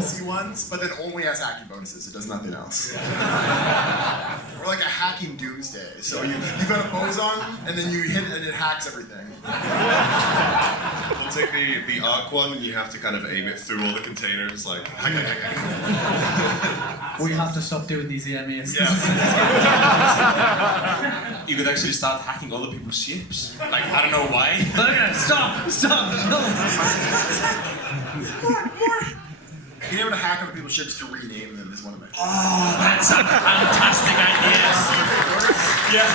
NPC ones, but then only has hacking bonuses. It does nothing else. Or like a hacking doomsday. So you got a boson, and then you hit it and it hacks everything. We'll take the arc one, and you have to kind of aim it through all the containers, like hack. We have to stop doing these EMEs. Yeah. You could actually start hacking other people's ships. Like, I don't know why. Stop! No! Being able to hack other people's ships to rename them is one of my favorites. Oh, that's a fantastic idea. Yeah.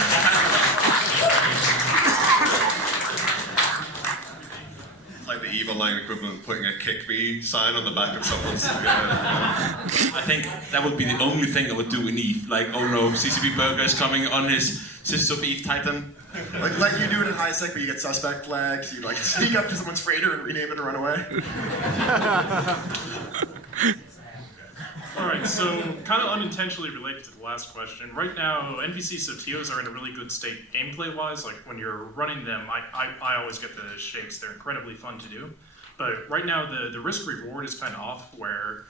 Like the evil line equivalent of putting a kick me sign on the back of someone's. I think that would be the only thing I would do in Eve. Like, oh no, CCP Burger is coming on his Sisters of Eve Titan. Like you do it in high sec, where you get suspect flags, you like sneak up to someone's freighter and rename it and run away. Alright, so kind of unintentionally related to the last question. Right now, NPC Sotios are in a really good state gameplay-wise. Like, when you're running them, I always get the shakes. They're incredibly fun to do. But right now, the risk-reward is kind of off, where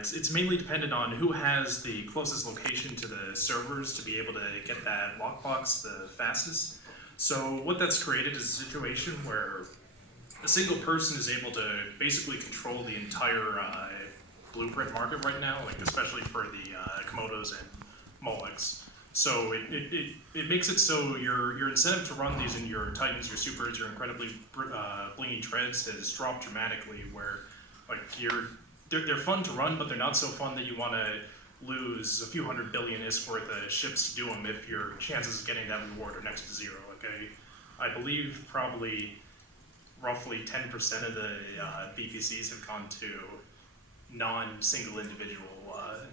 it's mainly dependent on who has the closest location to the servers to be able to get that lockbox the fastest. So what that's created is a situation where a single person is able to basically control the entire blueprint market right now, like especially for the Komodos and Molochs. So it makes it so your incentive to run these in your Titans, your Supers, your incredibly blingy treads has dropped dramatically, where like they're fun to run, but they're not so fun that you want to lose a few $100 billion ISK worth of ships to do them if your chances of getting that reward are next to zero. Like I believe probably roughly 10% of the BPCs have gone to non-single individual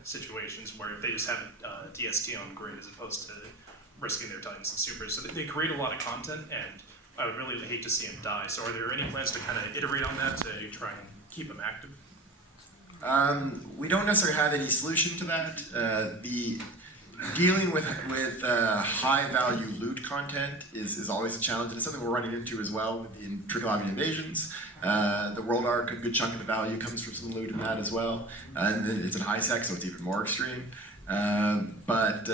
situations where they just have DST on grid as opposed to risking their Titans and Supers. So they create a lot of content, and I would really hate to see them die. So are there any plans to kind of iterate on that to try and keep them active? We don't necessarily have any solution to that. Dealing with high-value loot content is always a challenge, and it's something we're running into as well in Tricholobian invasions. The World Arc, a good chunk of the value comes from some loot in that as well. And it's in high sec, so it's even more extreme. But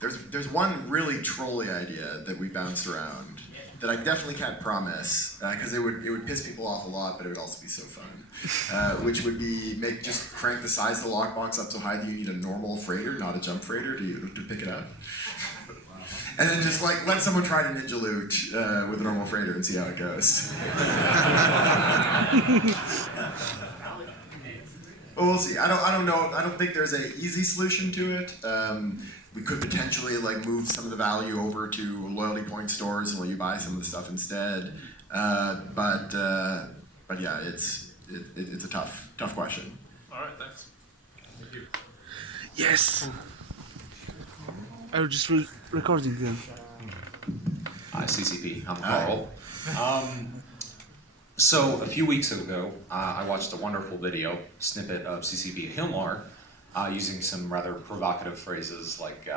there's one really trolly idea that we bounced around that I definitely can't promise, because it would piss people off a lot, but it would also be so fun. Which would be just crank the size of the lockbox up so high that you need a normal freighter, not a jump freighter, to pick it up. And then just like let someone try to ninja loot with a normal freighter and see how it goes. But we'll see. I don't know. I don't think there's an easy solution to it. We could potentially like move some of the value over to loyalty point stores and let you buy some of the stuff instead. But yeah, it's a tough question. All right, thanks. Thank you. Yes. I was just recording them. Hi, CCP. I'm Carl. So a few weeks ago, I watched a wonderful snippet of CCP Hilmar using some rather provocative phrases like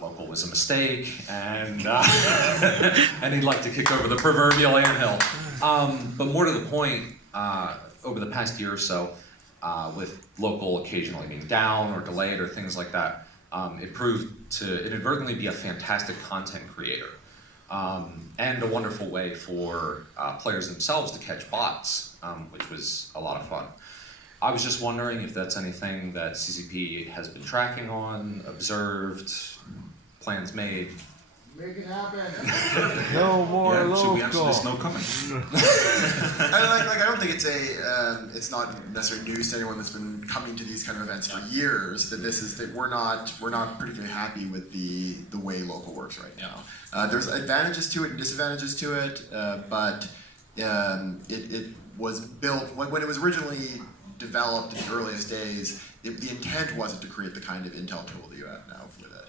local was a mistake, and and he'd like to kick over the proverbial anthill. But more to the point, over the past year or so, with local occasionally being down or delayed or things like that, it proved to inadvertently be a fantastic content creator and a wonderful way for players themselves to catch bots, which was a lot of fun. I was just wondering if that's anything that CCP has been tracking on, observed, plans made. Make it happen. No more local. Should we answer this? No comment. I don't think it's not necessarily news to anyone that's been coming to these kind of events for years that we're not particularly happy with the way local works right now. There's advantages to it and disadvantages to it, but it was built when it was originally developed in the earliest days. The intent wasn't to create the kind of intel tool that you have now with it.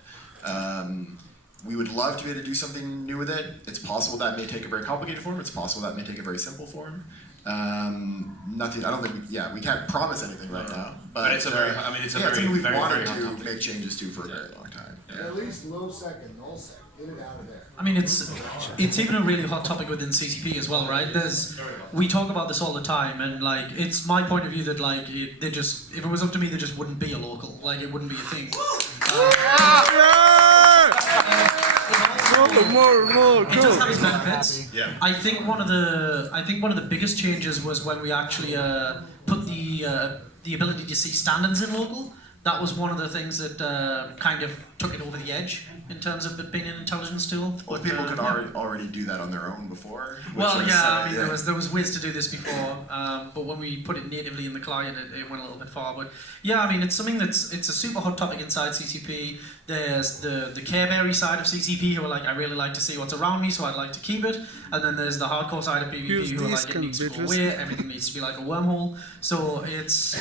We would love to be able to do something new with it. It's possible that may take a very complicated form. It's possible that may take a very simple form. Nothing. I don't think. We can't promise anything right now. But it's a very. I mean, it's a very. Something we've very, wanted very to make changes to for a very long time. At least low sec and null sec. Get it out of there. I mean, it's even a really hot topic within CCP as well, right? We talk about this all the time, and like, it's my point of view that like, if it was up to me, there just wouldn't be a local, like, it wouldn't be a thing. More, It does have its benefits. Yeah. I think one of the biggest changes was when we actually put the ability to see stand-ins in local. That was one of the things that kind of took it over the edge in terms of it being an intelligence tool. Well, But, people could yeah. already do that on their own before. which Well, was, yeah, I mean, yeah. there was ways to do this before, but when we put it natively in the client, it went a little bit far. But yeah, I mean, it's something it's a super hot topic inside CCP. There's the Careberry side of CCP who are like, I really like to see what's around me, so I'd like to keep it. And then there's the hardcore side of PvP Use who are these like, it needs to go bitches. away, everything needs to be like a wormhole. So it's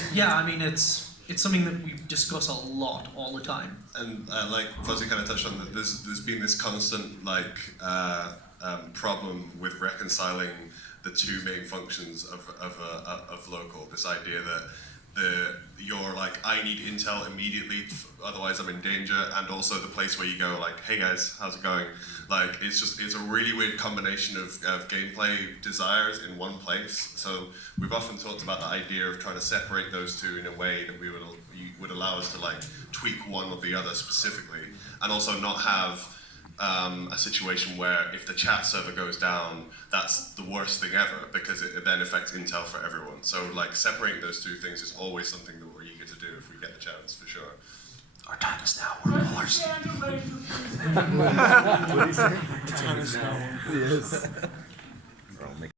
something that we discuss a lot all the time. And like Fuzzy kind of touched on, that there's been this constant like problem with reconciling the two main functions of local. This idea that you're like, I need intel immediately, otherwise I'm in danger, and also the place where you go like, hey guys, how's it going? Like it's a really weird combination of gameplay desires in one place. So we've often talked about the idea of trying to separate those two in a way that would allow us to like tweak one or the other specifically, and also not have a situation where if the chat server goes down, that's the worst thing ever, because it then affects intel for everyone. So like separating those two things is always something that we're eager to do if we get the chance, for sure. Our time is now. We're ballers. Yes.